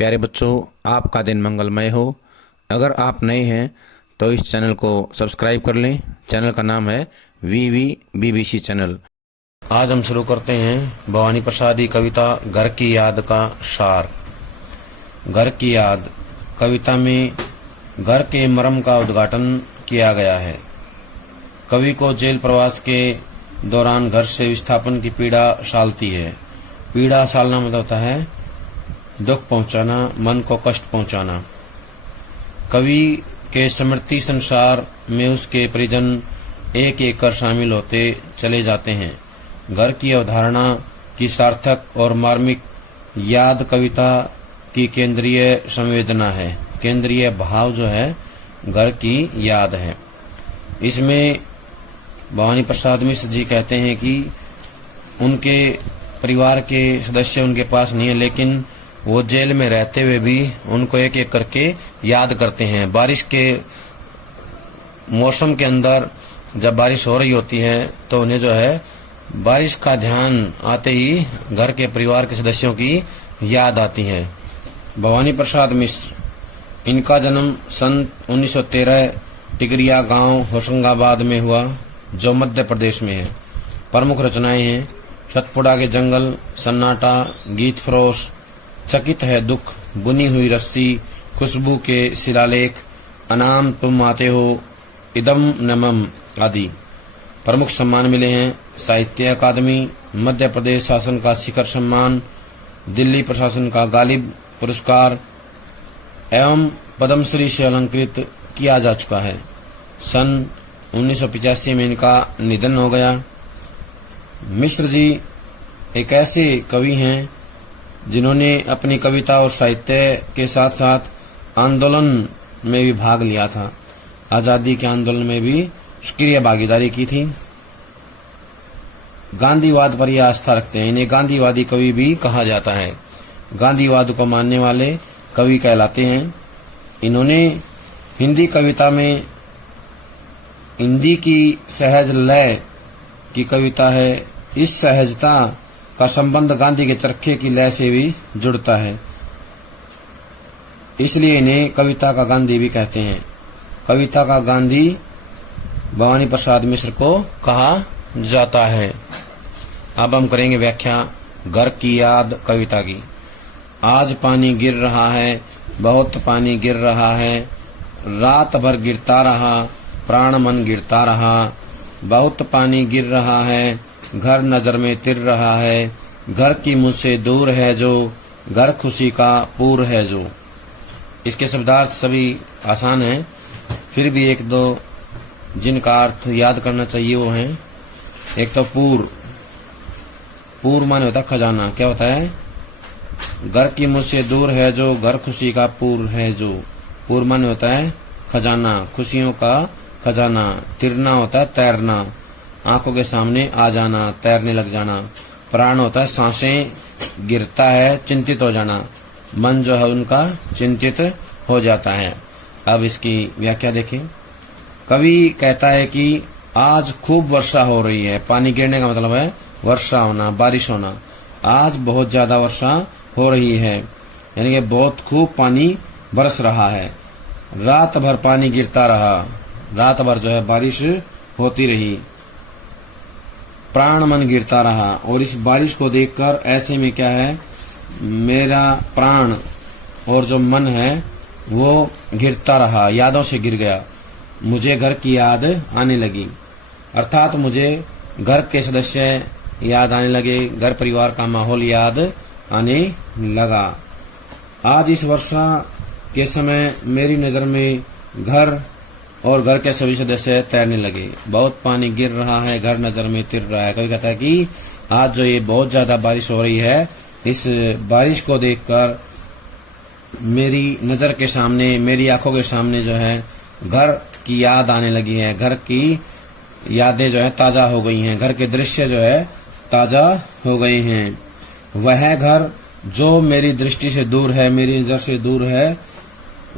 प्यारे बच्चों, आपका दिन मंगलमय हो। अगर आप नए हैं तो इस चैनल को सब्सक्राइब कर लें। चैनल का नाम है VVBBC चैनल। आज हम शुरू करते हैं भवानी प्रसादी कविता घर की याद का सार। घर की याद कविता में घर के मर्म का उद्घाटन किया गया है। कवि को जेल प्रवास के दौरान घर से विस्थापन की पीड़ा सालती है। पीड़ा सालना मतलब होता है दुख पहुंचाना, मन को कष्ट पहुंचाना। कवि के स्मृति संसार में उसके परिजन एक एक कर शामिल होते चले जाते हैं। घर की अवधारणा की सार्थक और मार्मिक याद कविता की केंद्रीय संवेदना है। केंद्रीय भाव जो है घर की याद है। इसमें भवानी प्रसाद मिश्र जी कहते हैं कि उनके परिवार के सदस्य उनके पास नहीं है, लेकिन वो जेल में रहते हुए भी उनको एक एक करके याद करते हैं। बारिश के मौसम के अंदर जब बारिश हो रही होती है तो उन्हें जो है बारिश का ध्यान आते ही घर के परिवार के सदस्यों की याद आती है। भवानी प्रसाद मिश्र, इनका जन्म सन 1913 टिगरिया गांव होशंगाबाद में हुआ, जो मध्य प्रदेश में है। प्रमुख रचनाएं हैं सतपुड़ा के जंगल, सन्नाटा, गीत फरोश, चकित है दुख, बुनी हुई रस्सी, खुशबू के शिलालेख, अनाम तुम आते हो, इदम नमम आदि। प्रमुख सम्मान मिले हैं साहित्य अकादमी, मध्य प्रदेश शासन का शिखर सम्मान, दिल्ली प्रशासन का गालिब पुरस्कार एवं पद्मश्री से अलंकृत किया जा चुका है। सन 1985 में इनका निधन हो गया। मिश्र जी एक ऐसे कवि हैं जिन्होंने अपनी कविता और साहित्य के साथ साथ आंदोलन में भी भाग लिया था। आजादी के आंदोलन में भी सक्रिय भागीदारी की थी। गांधीवाद पर यह आस्था रखते हैं। इन्हें गांधीवादी कवि भी कहा जाता है। गांधीवाद को मानने वाले कवि कहलाते हैं। इन्होंने हिंदी कविता में हिंदी की सहज लय की कविता है। इस सहजता का संबंध गांधी के चरखे की लय से भी जुड़ता है, इसलिए इन्हें कविता का गांधी भी कहते हैं। कविता का गांधी भवानी प्रसाद मिश्र को कहा जाता है। अब हम करेंगे व्याख्या घर की याद कविता की। आज पानी गिर रहा है, बहुत पानी गिर रहा है, रात भर गिरता रहा, प्राण मन गिरता रहा। बहुत पानी गिर रहा है, घर नजर में तिर रहा है, घर की मुझसे दूर है जो, घर खुशी का पूर है जो। इसके शब्दार्थ सभी आसान हैं, फिर भी एक दो जिनका अर्थ याद करना चाहिए वो हैं। एक तो पूर। पूर माने होता है खजाना। क्या होता है? घर की मुझसे दूर है जो, घर खुशी का पूर है जो। पूर माने होता है खजाना, खुशियों का खजाना। तिरना होता है तैरना, आंखों के सामने आ जाना, तैरने लग जाना। प्राण होता है सांसें, गिरता है चिंतित हो जाना। मन जो है उनका चिंतित हो जाता है। अब इसकी व्याख्या देखें। कवि कहता है कि आज खूब वर्षा हो रही है। पानी गिरने का मतलब है वर्षा होना, बारिश होना। आज बहुत ज्यादा वर्षा हो रही है, यानी कि बहुत खूब पानी बरस रहा है। रात भर पानी गिरता रहा, रात भर जो है बारिश होती रही। प्राण मन गिरता रहा, और इस बारिश को देखकर ऐसे में क्या है, मेरा प्राण और जो मन है वो गिरता रहा, यादों से गिर गया। मुझे घर की याद आने लगी, अर्थात मुझे घर के सदस्य याद आने लगे, घर परिवार का माहौल याद आने लगा। आज इस वर्षा के समय मेरी नजर में घर और घर के सभी सदस्य तैरने लगे। बहुत पानी गिर रहा है, घर नजर में तिर रहा है। कभी कहता है कि आज जो ये बहुत ज्यादा बारिश हो रही है, इस बारिश को देखकर मेरी नजर के सामने, मेरी आंखों के सामने जो है घर की याद आने लगी है। घर की यादें जो है ताजा हो गई हैं, घर के दृश्य जो है ताजा हो गए हैं। वह घर जो मेरी दृष्टि से दूर है, मेरी नजर से दूर है,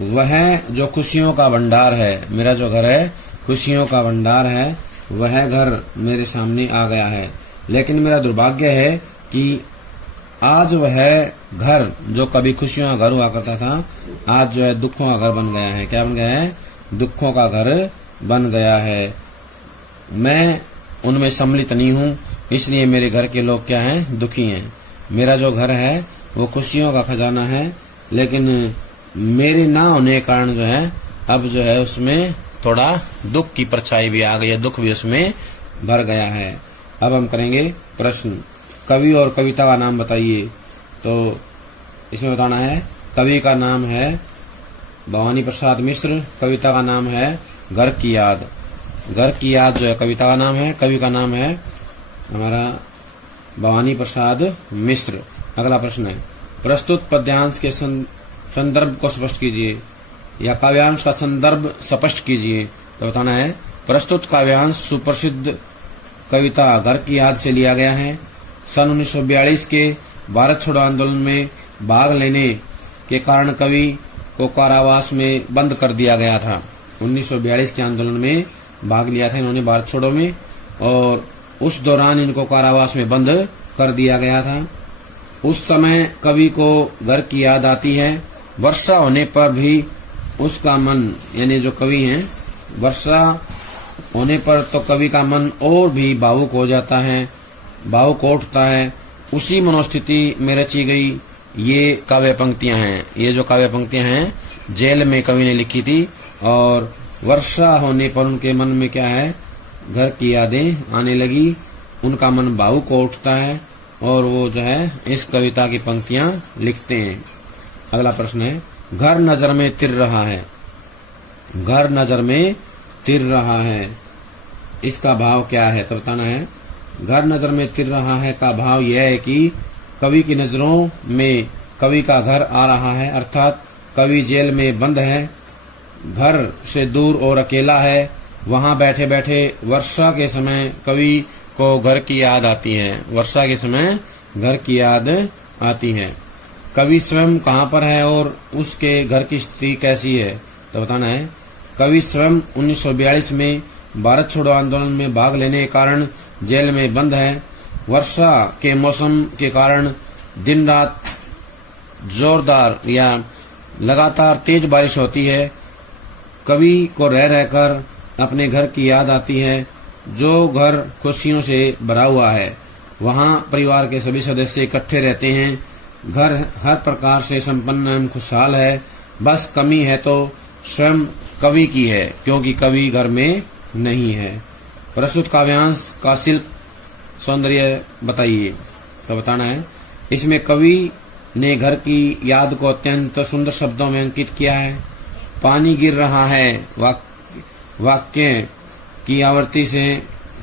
वह जो खुशियों का भंडार है, मेरा जो घर है खुशियों का भंडार है, वह घर मेरे सामने आ गया है। लेकिन मेरा दुर्भाग्य है कि आज वह घर जो कभी खुशियों का घर हुआ करता था, आज जो है दुखों का घर बन गया है। क्या बन गया है? दुखों का घर बन गया है। मैं उनमें सम्मिलित नहीं हूँ, इसलिए मेरे घर के लोग क्या हैं? दुखी हैं। मेरा जो घर है वो खुशियों का खजाना है, लेकिन मेरे ना होने के कारण जो है अब जो है उसमें थोड़ा दुख की परछाई भी आ गई है, दुख भी उसमें भर गया है। अब हम करेंगे प्रश्न। कवि और कविता का नाम बताइए। तो इसमें बताना है, कवि का नाम है भवानी प्रसाद मिश्र, कविता का नाम है घर की याद। घर की याद जो है कविता का नाम है, कवि का नाम है हमारा भवानी प्रसाद मिश्र। अगला प्रश्न है, प्रस्तुत पद्यांश के संदर्भ को स्पष्ट कीजिए, या काव्यांश का संदर्भ स्पष्ट कीजिए। तो बताना है, प्रस्तुत काव्यांश सुप्रसिद्ध कविता घर की याद से लिया गया है। सन 1942 के भारत छोड़ो आंदोलन में भाग लेने के कारण कवि को कारावास में बंद कर दिया गया था। 1942 के आंदोलन में भाग लिया था इन्होंने भारत छोड़ो में, और उस दौरान इनको कारावास में बंद कर दिया गया था। उस समय कवि को घर की याद आती है। वर्षा होने पर भी उसका मन, यानी जो कवि हैं, वर्षा होने पर तो कवि का मन और भी भावुक हो जाता है, भावुक उठता है। उसी मनोस्थिति में रची गई ये काव्य पंक्तियां हैं। ये जो काव्य पंक्तियां हैं जेल में कवि ने लिखी थी, और वर्षा होने पर उनके मन में क्या है? घर की यादें आने लगी, उनका मन भावुक हो उठता है, और वो जो है इस कविता की पंक्तियां लिखते हैं। अगला प्रश्न है, घर नजर में तिर रहा है। घर नजर में तिर रहा है, इसका भाव क्या है? तो बताना है, घर नजर में तिर रहा है का भाव यह है कि कवि की नजरों में कवि का घर आ रहा है, अर्थात कवि जेल में बंद है, घर से दूर और अकेला है। वहां बैठे बैठे वर्षा के समय कवि को घर की याद आती है। वर्षा के समय घर की याद आती है। कवि स्वयं कहाँ पर है और उसके घर की स्थिति कैसी है? तो बताना है, कवि स्वयं 1942 में भारत छोड़ो आंदोलन में भाग लेने के कारण जेल में बंद है। वर्षा के मौसम के कारण दिन रात जोरदार या लगातार तेज बारिश होती है। कवि को रह रहकर अपने घर की याद आती है, जो घर खुशियों से भरा हुआ है। वहाँ परिवार के सभी सदस्य इकट्ठे रहते हैं। घर हर प्रकार से संपन्न एवं खुशहाल है। बस कमी है तो स्वयं कवि की है, क्योंकि कवि घर में नहीं है। प्रस्तुत काव्यांश का शिल्प सौंदर्य बताइए। तो बताना है, इसमें कवि ने घर की याद को अत्यंत सुंदर शब्दों में अंकित किया है। पानी गिर रहा है वाक्य की आवृत्ति से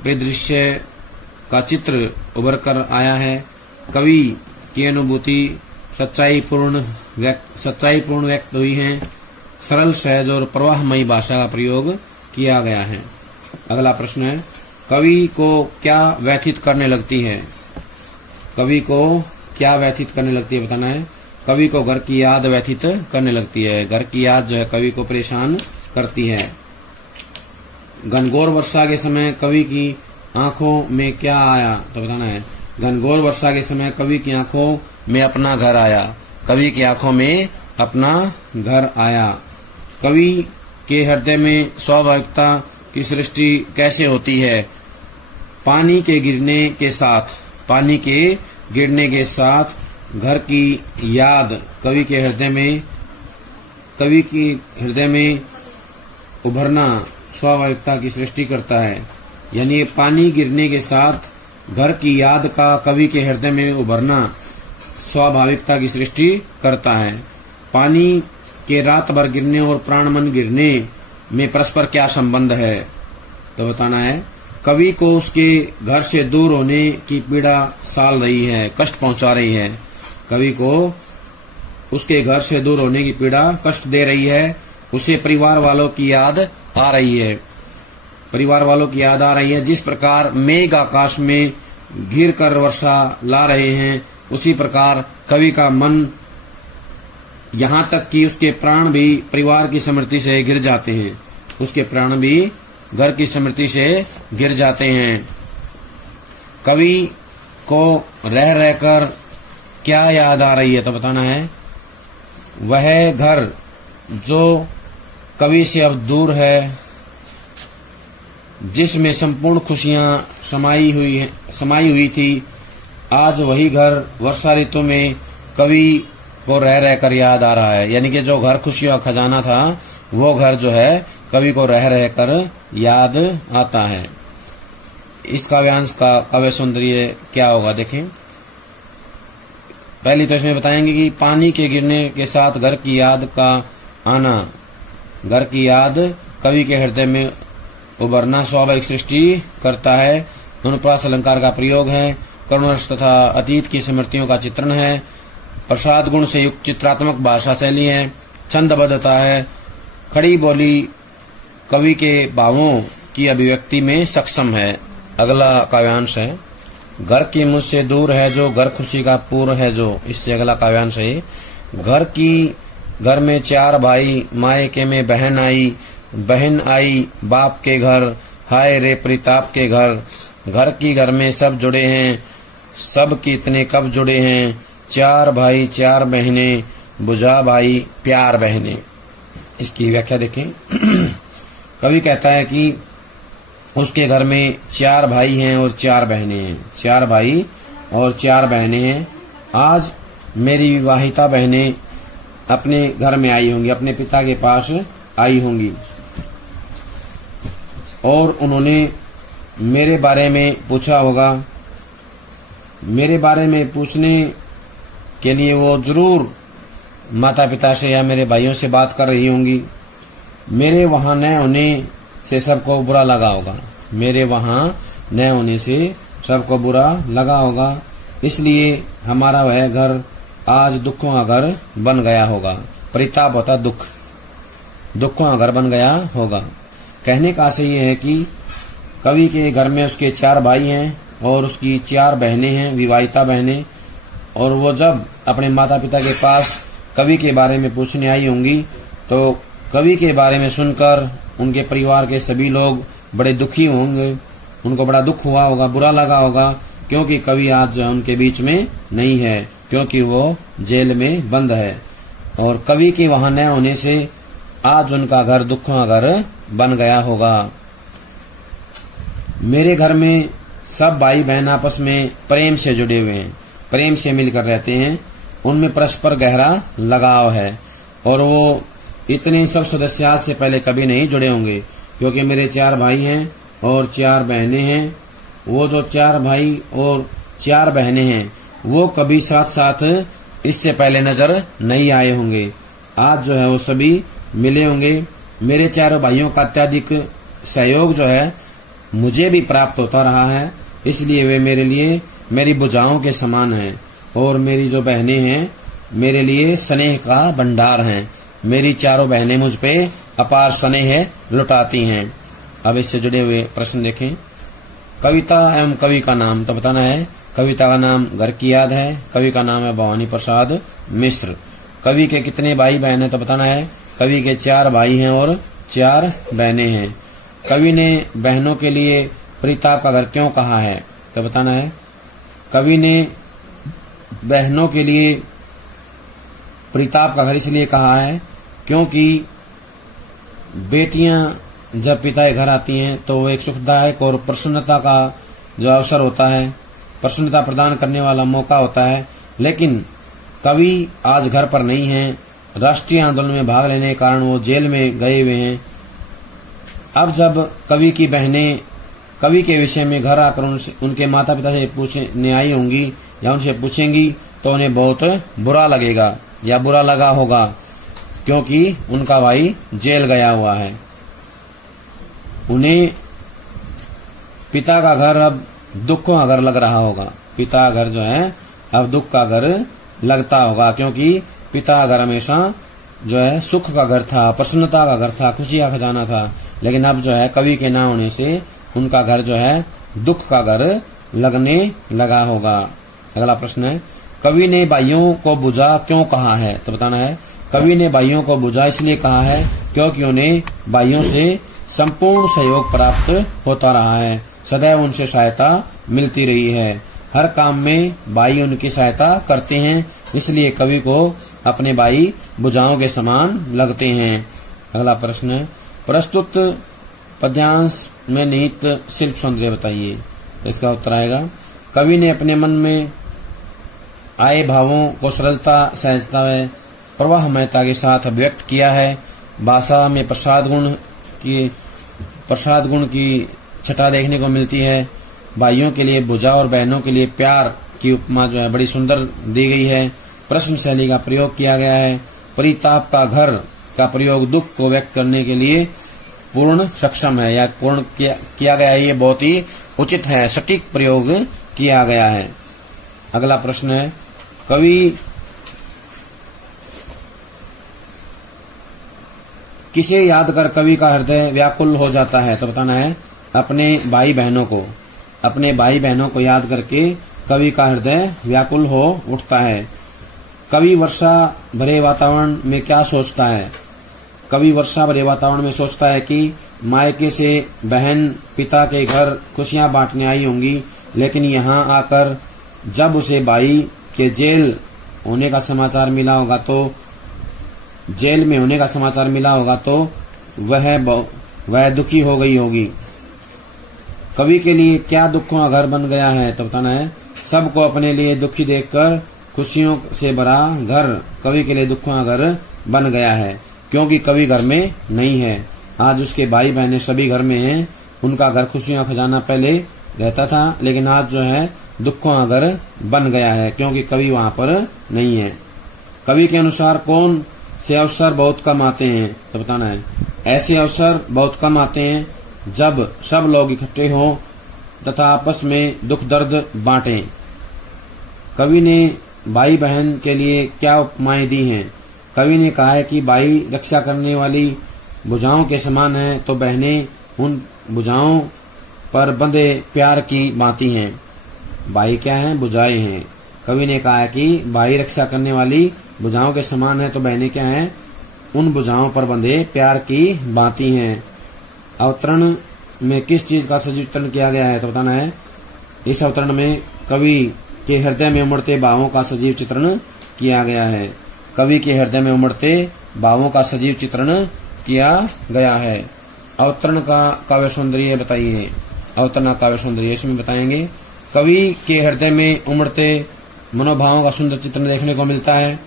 परिदृश्य का चित्र उभर कर आया है। कवि की अनुभूति सच्चाई पूर्ण व्यक्त हुई है। सरल, सहज और प्रवाहमयी भाषा का प्रयोग किया गया है। अगला प्रश्न है, कवि को क्या व्यथित करने लगती है? कवि को क्या व्यथित करने लगती है? बताना है, कवि को घर की याद व्यथित करने लगती है। घर की याद जो है कवि को परेशान करती है। घनघोर वर्षा के समय कवि की आंखों में क्या आया? तो बताना है, घनघोर वर्षा के समय कवि की आंखों में अपना घर आया। कवि की आंखों में अपना घर आया। कवि के हृदय में स्वाभाविकता की सृष्टि कैसे होती है? पानी के गिरने के साथ घर की याद कवि के हृदय में उभरना स्वाभाविकता की सृष्टि करता है। यानी पानी गिरने के साथ घर की याद का कवि के हृदय में उभरना स्वाभाविकता की सृष्टि करता है। पानी के रात भर गिरने और प्राणमन गिरने में परस्पर क्या संबंध है? तो बताना है, कवि को उसके घर से दूर होने की पीड़ा साल रही है, कष्ट पहुंचा रही है। कवि को उसके घर से दूर होने की पीड़ा कष्ट दे रही है। उसे परिवार वालों की याद आ रही है। परिवार वालों की याद आ रही है। जिस प्रकार मेघ आकाश में घिर कर वर्षा ला रहे हैं, उसी प्रकार कवि का मन, यहाँ तक कि उसके प्राण भी परिवार की स्मृति से गिर जाते हैं। उसके प्राण भी घर की स्मृति से गिर जाते हैं। कवि को रह रहकर क्या याद आ रही है तो बताना है। वह घर जो कवि से अब दूर है, जिसमें संपूर्ण खुशियां समाई हुई थी, आज वही घर वर्षा ऋतु में कवि को रह रहकर याद आ रहा है। यानी कि जो घर खुशियों का खजाना था, वो घर जो है कवि को रह रहकर याद आता है। इस काव्यांश का काव्य सौंदर्य क्या होगा देखें। पहली तो इसमें बताएंगे कि पानी के गिरने के साथ घर की याद का आना, घर की याद कवि के हृदय में उभरना स्वाभाविक सृष्टि करता है। अनुप्रास अलंकार का प्रयोग है। करुणरस तथा अतीत की स्मृतियों का चित्रण है। प्रसाद गुण से युक्त चित्रात्मक भाषा शैली है। छंदबद्धता है। खड़ी बोली कवि के भावों की अभिव्यक्ति में सक्षम है। अगला काव्यांश है घर की मुझसे दूर है जो, घर खुशी का पूर्व है जो। इससे अगला काव्यांश है घर में चार भाई, मायके में बहन आई बाप के घर, हाय रे प्रताप के घर। घर में सब जुड़े हैं, सब कितने कब जुड़े हैं, चार भाई चार बहनें, बुझा भाई प्यार बहनें। इसकी व्याख्या देखें। कवि कहता है कि उसके घर में चार भाई हैं और चार बहनें हैं, चार भाई और चार बहनें हैं। आज मेरी विवाहिता बहनें अपने घर में आई होंगी, अपने पिता के पास आई होंगी और उन्होंने मेरे बारे में पूछा होगा। मेरे बारे में पूछने के लिए वो जरूर माता पिता से या मेरे भाइयों से बात कर रही होंगी। मेरे वहां न होने से सबको बुरा लगा होगा, मेरे वहां न होने से सबको बुरा लगा होगा, इसलिए हमारा वह घर आज दुखों का घर बन गया होगा। परिताप होता दुख, दुखों का घर बन गया होगा। कहने का आशय ये है कि कवि के घर में उसके चार भाई हैं और उसकी चार बहनें हैं, विवाहिता बहनें, और वो जब अपने माता पिता के पास कवि के बारे में पूछने आई होंगी तो कवि के बारे में सुनकर उनके परिवार के सभी लोग बड़े दुखी होंगे, उनको बड़ा दुख हुआ होगा, बुरा लगा होगा, क्योंकि कवि आज उनके बीच में नहीं है, क्योंकि वो जेल में बंद है। और कवि के वहां न होने से आज उनका घर दुखों का घर बन गया होगा। मेरे घर में सब भाई बहन आपस में प्रेम से जुड़े हुए हैं, प्रेम से मिलकर रहते हैं, उनमें परस्पर गहरा लगाव है और वो इतने सब सदस्य आज से पहले कभी नहीं जुड़े होंगे, क्योंकि मेरे चार भाई हैं और चार बहनें हैं। वो जो चार भाई और चार बहनें हैं वो कभी साथ साथ इससे पहले नजर नहीं आए होंगे। आज जो है वो सभी मिले होंगे। मेरे चारों भाइयों का अत्यधिक सहयोग जो है मुझे भी प्राप्त होता रहा है, इसलिए वे मेरे लिए मेरी भुजाओं के समान हैं और मेरी जो बहनें हैं मेरे लिए स्नेह का भंडार हैं। मेरी चारों बहनें मुझ पे अपार स्नेह लुटाती हैं। अब इससे जुड़े हुए प्रश्न देखें। कविता एवं कवि का नाम तो बताना है। कविता का नाम घर की याद है। कवि का नाम है भवानी प्रसाद मिश्र। कवि के कितने भाई बहन है तो बताना है। कवि के चार भाई हैं और चार बहनें हैं। कवि ने बहनों के लिए प्रताप का घर क्यों कहा है तो बताना है। कवि ने बहनों के लिए प्रताप का घर इसलिए कहा है क्योंकि बेटियां जब पिता के घर आती हैं तो वो एक सुखदायक और प्रसन्नता का जो अवसर होता है, प्रसन्नता प्रदान करने वाला मौका होता है। लेकिन कवि आज घर पर नहीं है, राष्ट्रीय आंदोलन में भाग लेने के कारण वो जेल में गए हुए हैं। अब जब कवि की बहनें कवि के विषय में घर आकर उनके माता पिता से पूछने आई होंगी या उनसे पूछेंगी तो उन्हें बहुत बुरा लगेगा या बुरा लगा होगा, क्योंकि उनका भाई जेल गया हुआ है। उन्हें पिता का घर अब दुखों का घर लग रहा होगा। पिता का घर जो है अब दुख का घर लगता होगा, क्योंकि पिता का घर हमेशा जो है सुख का घर था, प्रसन्नता का घर था, खुशी का खजाना था। लेकिन अब जो है कवि के ना होने से उनका घर जो है दुख का घर लगने लगा होगा। अगला प्रश्न है, कवि ने भाइयों को बुझा क्यों कहा है तो बताना है। कवि ने भाइयों को बुझा इसलिए कहा है क्योंकि उन्हें भाइयों से संपूर्ण सहयोग प्राप्त होता रहा है, सदैव उनसे सहायता मिलती रही है। हर काम में भाई उनकी सहायता करते हैं, इसलिए कवि को अपने भाई भुजाओं के समान लगते हैं। अगला प्रश्न है, प्रस्तुत पद्यांश में निहित शिल्प सौंदर्य बताइए। इसका उत्तर आएगा, कवि ने अपने मन में आए भावों को सरलता, सहजता व प्रवाहमयता के साथ अभिव्यक्त किया है। भाषा में प्रसाद गुण की छटा देखने को मिलती है। भाइयों के लिए भुजा और बहनों के लिए प्यार की उपमा जो है बड़ी सुंदर दी गई है। प्रश्न शैली का प्रयोग किया गया है। परिताप का घर का प्रयोग दुख को व्यक्त करने के लिए पूर्ण सक्षम है या पूर्ण किया गया है। ये बहुत ही उचित है, सटीक प्रयोग किया गया है। अगला प्रश्न है, कवि किसे याद कर कवि का हृदय व्याकुल हो जाता है? तो बताना है अपने भाई बहनों को। अपने भाई बहनों को याद करके कवि का हृदय व्याकुल हो उठता है। कवि वर्षा भरे वातावरण में क्या सोचता है? कवि वर्षा भरे वातावरण में सोचता है कि मायके से बहन पिता के घर खुशियां बांटने आई होंगी, लेकिन यहाँ आकर जब उसे भाई के जेल होने का समाचार मिला होगा तो जेल में होने का समाचार मिला होगा तो वह दुखी हो गई होगी। कवि के लिए क्या दुखों का घर बन गया है? तो बताना है सबको अपने लिए दुखी देखकर खुशियों से भरा घर कवि के लिए दुखों का घर बन गया है, क्योंकि कवि घर में नहीं है। आज उसके भाई बहनें सभी घर में हैं। उनका घर खुशियों का खजाना पहले रहता था, लेकिन आज जो है दुखों का घर बन गया है, क्योंकि कवि वहाँ पर नहीं है। कवि के अनुसार कौन से अवसर बहुत कम आते हैं? तो बताना है ऐसे अवसर बहुत कम आते हैं जब सब लोग इकट्ठे हों तथा आपस में दुख दर्द बांटें। कवि ने भाई बहन के लिए क्या उपमाएं दी हैं? कवि ने कहा है कि भाई रक्षा करने वाली भुजाओं के समान है, तो बहनें उन भुजाओं पर बंधे प्यार की बाती हैं। भाई क्या हैं? भुजाएं हैं। कवि ने कहा है कि भाई रक्षा करने वाली भुजाओं के समान है, तो बहनें क्या हैं? उन भुजाओं पर बंधे प्यार की बाती हैं। अवतरण में किस चीज का सजीव चित्रण किया गया है? तो बताना है इस अवतरण में कवि के हृदय में उमड़ते भावों का सजीव चित्रण किया गया है। कवि के हृदय में उमड़ते भावों का सजीव चित्रण किया गया है। अवतरण का काव्य सौंदर्य बताइए। अवतरण काव्य सौंदर्य इसमें बताएंगे, कवि के हृदय में उमड़ते मनोभावों का सुंदर चित्रण देखने को मिलता है।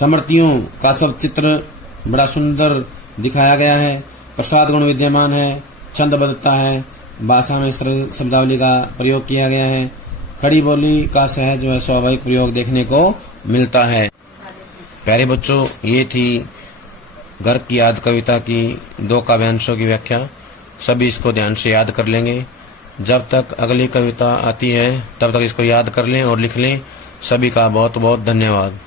समर्थियों का सब चित्र बड़ा सुंदर दिखाया गया है। प्रसाद गुण विद्यमान है, छंदबद्धता है, भाषा में सरल शब्दावली का प्रयोग किया गया है, खड़ी बोली का सहज व स्वाभाविक प्रयोग देखने को मिलता है। प्यारे बच्चों, ये थी घर की याद कविता की 2 काव्यांशों की व्याख्या। सभी इसको ध्यान से याद कर लेंगे। जब तक अगली कविता आती है तब तक इसको याद कर लें और लिख लें। सभी का बहुत बहुत धन्यवाद।